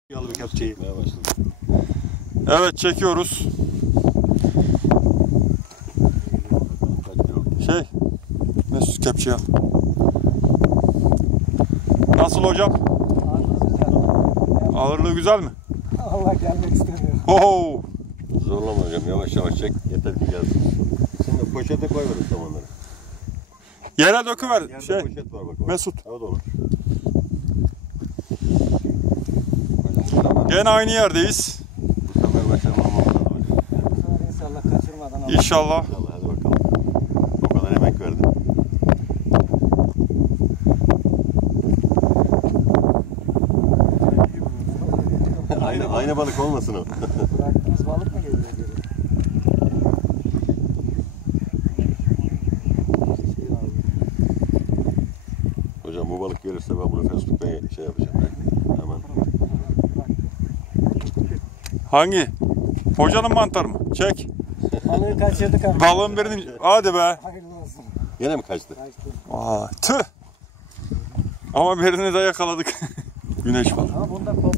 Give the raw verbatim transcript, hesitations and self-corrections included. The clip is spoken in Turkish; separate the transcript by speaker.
Speaker 1: Yalı bir kepçe çekmeye başladı.
Speaker 2: Evet, çekiyoruz. Şey, Mesut kepçe al. Nasıl hocam? Ağırlığı güzel mi?
Speaker 3: Allah gelmek istemiyor.
Speaker 2: Oho!
Speaker 1: Zorlama hocam, yavaş yavaş çek, yeter ki gelsin. Şimdi poşete koy verin samanları.
Speaker 2: Yere döküver.
Speaker 1: Yerde
Speaker 2: Şey,
Speaker 1: poşet var bak.
Speaker 2: Mesut.
Speaker 1: O da olur.
Speaker 2: Gene aynı yerdeyiz.
Speaker 1: Bu sefer başlamam olmadı hocam.
Speaker 3: Sonra inşallah kaçırmadan Allah.
Speaker 2: İnşallah.
Speaker 1: İnşallah, hadi bakalım. O kadar emek verdim. aynı, aynı balık olmasın o.
Speaker 3: Bıraktığımız balık mı geliyor geri?
Speaker 1: Hocam bu balık gelirse ben bunu Facebook'ta şey yapacağım. Hemen.
Speaker 2: Hangi? Hocanın mantarı mı? Çek.
Speaker 3: Balığı kaçırdık abi.
Speaker 2: Balığın birini... Hadi be.
Speaker 3: Hayırlı olsun.
Speaker 1: Gene mi kaçtı?
Speaker 3: Kaçtı.
Speaker 2: Vay, tüh. Ama birini de yakaladık. Güneş balığı.